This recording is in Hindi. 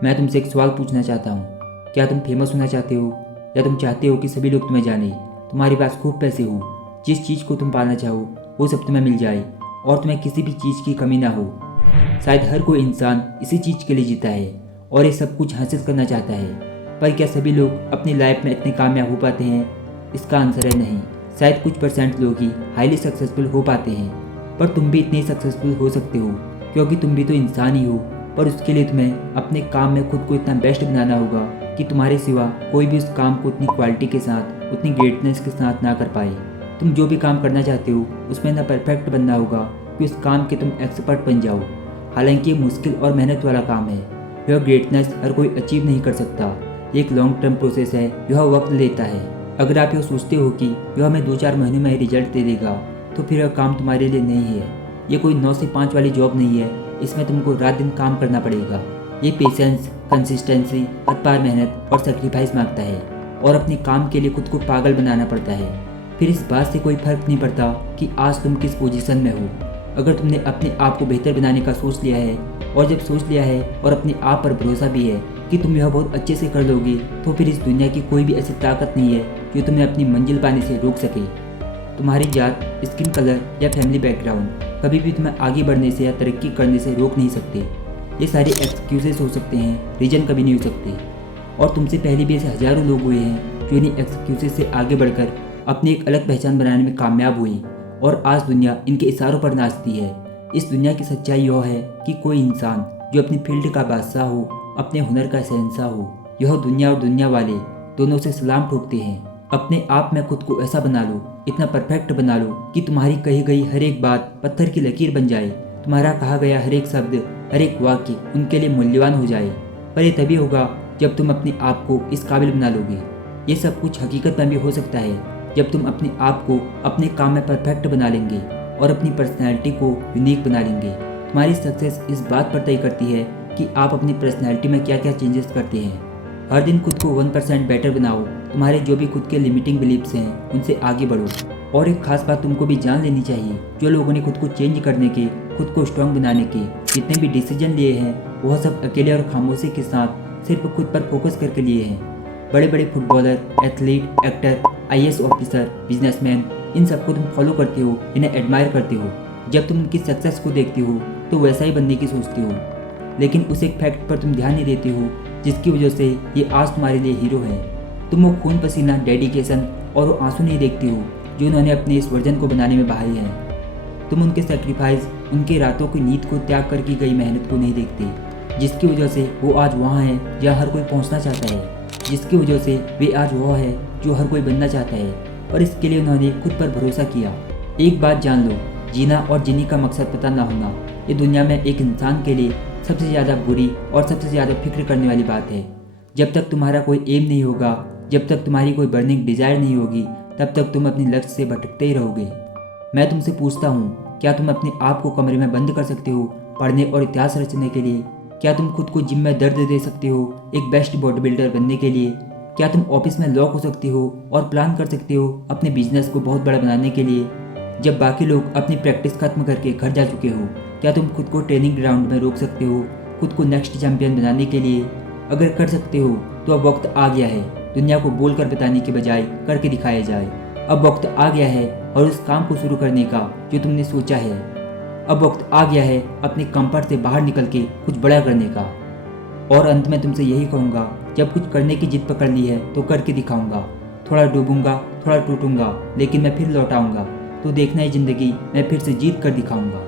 मैं तुमसे एक सवाल पूछना चाहता हूँ। क्या तुम फेमस होना चाहते हो, या तुम चाहते हो कि सभी लोग तुम्हें जाने, तुम्हारे पास खूब पैसे हो, जिस चीज़ को तुम पाना चाहो वो सब तुम्हें मिल जाए और तुम्हें किसी भी चीज़ की कमी ना हो। शायद हर कोई इंसान इसी चीज़ के लिए जीता है और ये सब कुछ हासिल करना चाहता है। पर क्या सभी लोग अपनी लाइफ में इतने कामयाब हो पाते हैं? इसका आंसर है नहीं। शायद कुछ परसेंट लोग ही हाईली सक्सेसफुल हो पाते हैं। पर तुम भी इतने सक्सेसफुल हो सकते हो, क्योंकि तुम भी तो इंसान ही हो। पर उसके लिए तुम्हें अपने काम में खुद को इतना बेस्ट बनाना होगा कि तुम्हारे सिवा कोई भी उस काम को उतनी क्वालिटी के साथ, उतनी ग्रेटनेस के साथ ना कर पाए। तुम जो भी काम करना चाहते हो उसमें ना परफेक्ट बनना होगा कि उस काम के तुम एक्सपर्ट बन जाओ। हालांकि ये मुश्किल और मेहनत वाला काम है। यह ग्रेटनेस हर कोई अचीव नहीं कर सकता। एक लॉन्ग टर्म प्रोसेस है, यह वक्त लेता है। अगर आप यह सोचते हो कि यह हमें 2-4 महीनों में रिजल्ट दे देगा, तो फिर यह काम तुम्हारे लिए नहीं है। ये कोई 9 से 5 वाली जॉब नहीं है। इसमें तुमको रात दिन काम करना पड़ेगा। ये पेशेंस, कंसिस्टेंसी, अपार मेहनत और सेक्रीफाइस मांगता है, और अपने काम के लिए खुद को पागल बनाना पड़ता है। फिर इस बात से कोई फर्क नहीं पड़ता कि आज तुम किस पोजीशन में हो। अगर तुमने अपने आप को बेहतर बनाने का सोच लिया है, और जब सोच लिया है और अपने आप पर भरोसा भी है कि तुम यह बहुत अच्छे से कर लोगे, तो फिर इस दुनिया की कोई भी ऐसी ताकत नहीं है जो तुम्हें अपनी मंजिल पाने से रोक सके। तुम्हारी जात, स्किन कलर या फैमिली बैकग्राउंड कभी भी तुम्हें आगे बढ़ने से या तरक्की करने से रोक नहीं सकते। ये सारे एक्सक्यूजेस हो सकते हैं, रीजन कभी नहीं हो सकते। और तुमसे पहले भी ऐसे हजारों लोग हुए हैं जो इन्हीं एक्सक्यूजेस से आगे बढ़कर अपनी एक अलग पहचान बनाने में कामयाब हुई, और आज दुनिया इनके इशारों पर नाचती है। इस दुनिया की सच्चाई यह है कि कोई इंसान जो अपनी फील्ड का बादशाह हो, अपने हुनर का शहंशाह हो, यह दुनिया और दुनिया वाले दोनों से सलाम ठोकते हैं। अपने आप में खुद को ऐसा बना लो, इतना परफेक्ट बना लो कि तुम्हारी कही गई हर एक बात पत्थर की लकीर बन जाए। तुम्हारा कहा गया हर एक शब्द, हर एक वाक्य उनके लिए मूल्यवान हो जाए। पर यह तभी होगा जब तुम अपने आप को इस काबिल बना लोगे। ये सब कुछ हकीकत में भी हो सकता है जब तुम अपने आप को अपने काम में परफेक्ट बना लेंगे और अपनी पर्सनैलिटी को यूनिक बना लेंगे। तुम्हारी सक्सेस इस बात पर तय करती है कि आप अपनी पर्सनैलिटी में क्या क्या चेंजेस करते हैं। हर दिन खुद को 1% बेटर बनाओ। तुम्हारे जो भी खुद के लिमिटिंग बिलीफ्स हैं उनसे आगे बढ़ो। और एक खास बात तुमको भी जान लेनी चाहिए, जो लोगों ने खुद को चेंज करने के, खुद को स्ट्रांग बनाने के जितने भी डिसीजन लिए हैं, वह सब अकेले और खामोशी के साथ सिर्फ खुद पर फोकस करके लिए हैं। बड़े बड़े footballer, athlete, actor, IAS officer, businessman, इन सबको तुम फॉलो करते हो, इन्हें एडमायर करते हो। जब तुम उनकी सक्सेस को देखते हो तो वैसा ही बनने की सोचते हो, लेकिन उस एक फैक्ट पर तुम ध्यान नहीं देते हो जिसकी वजह से ये आज तुम्हारे लिए हीरो है। तुम वो खून पसीना, डेडिकेशन और वो आंसू नहीं देखते हो जो उन्होंने अपने इस वर्जन को बनाने में बहाए हैं। तुम उनके सेक्रीफाइस, उनके रातों की नींद को त्याग कर की गई मेहनत को नहीं देखते, जिसकी वजह से वो आज वहाँ है जहाँ हर कोई पहुँचना चाहता है, जिसकी वजह से वे आज वह है जो हर कोई बनना चाहता है। और इसके लिए उन्होंने खुद पर भरोसा किया। एक बात जान लो, जीना और जीने का मकसद पता ना होना ये दुनिया में एक इंसान के लिए सबसे ज़्यादा बुरी और सबसे ज़्यादा फिक्र करने वाली बात है। जब तक तुम्हारा कोई एम नहीं होगा, जब तक तुम्हारी कोई बर्निंग डिज़ायर नहीं होगी, तब तक तुम अपने लक्ष्य से भटकते ही रहोगे। मैं तुमसे पूछता हूँ, क्या तुम अपने आप को कमरे में बंद कर सकते हो पढ़ने और इतिहास रचने के लिए? क्या तुम खुद को जिम में दर्द दे सकते हो एक बेस्ट बॉडी बिल्डर बनने के लिए? क्या तुम ऑफिस में लॉक हो सकते हो और प्लान कर सकते हो अपने बिजनेस को बहुत बड़ा बनाने के लिए, जब बाकी लोग अपनी प्रैक्टिस खत्म करके घर जा चुके हो? क्या तुम खुद को ट्रेनिंग ग्राउंड में रोक सकते हो खुद को नेक्स्ट चैंपियन बनाने के लिए? अगर कर सकते हो तो अब वक्त आ गया है दुनिया को बोलकर बताने के बजाय करके दिखाया जाए। अब वक्त आ गया है और उस काम को शुरू करने का जो तुमने सोचा है। अब वक्त आ गया है अपने कंफर्ट से बाहर निकल के कुछ बड़ा करने का। और अंत में तुमसे यही कहूँगा, जब कुछ करने की जिद पकड़ ली है तो करके दिखाऊंगा। थोड़ा डूबूंगा, थोड़ा टूटूंगा, लेकिन मैं फिर लौट आऊंगा। तो देखना ही जिंदगी मैं फिर से जीत कर दिखाऊंगा।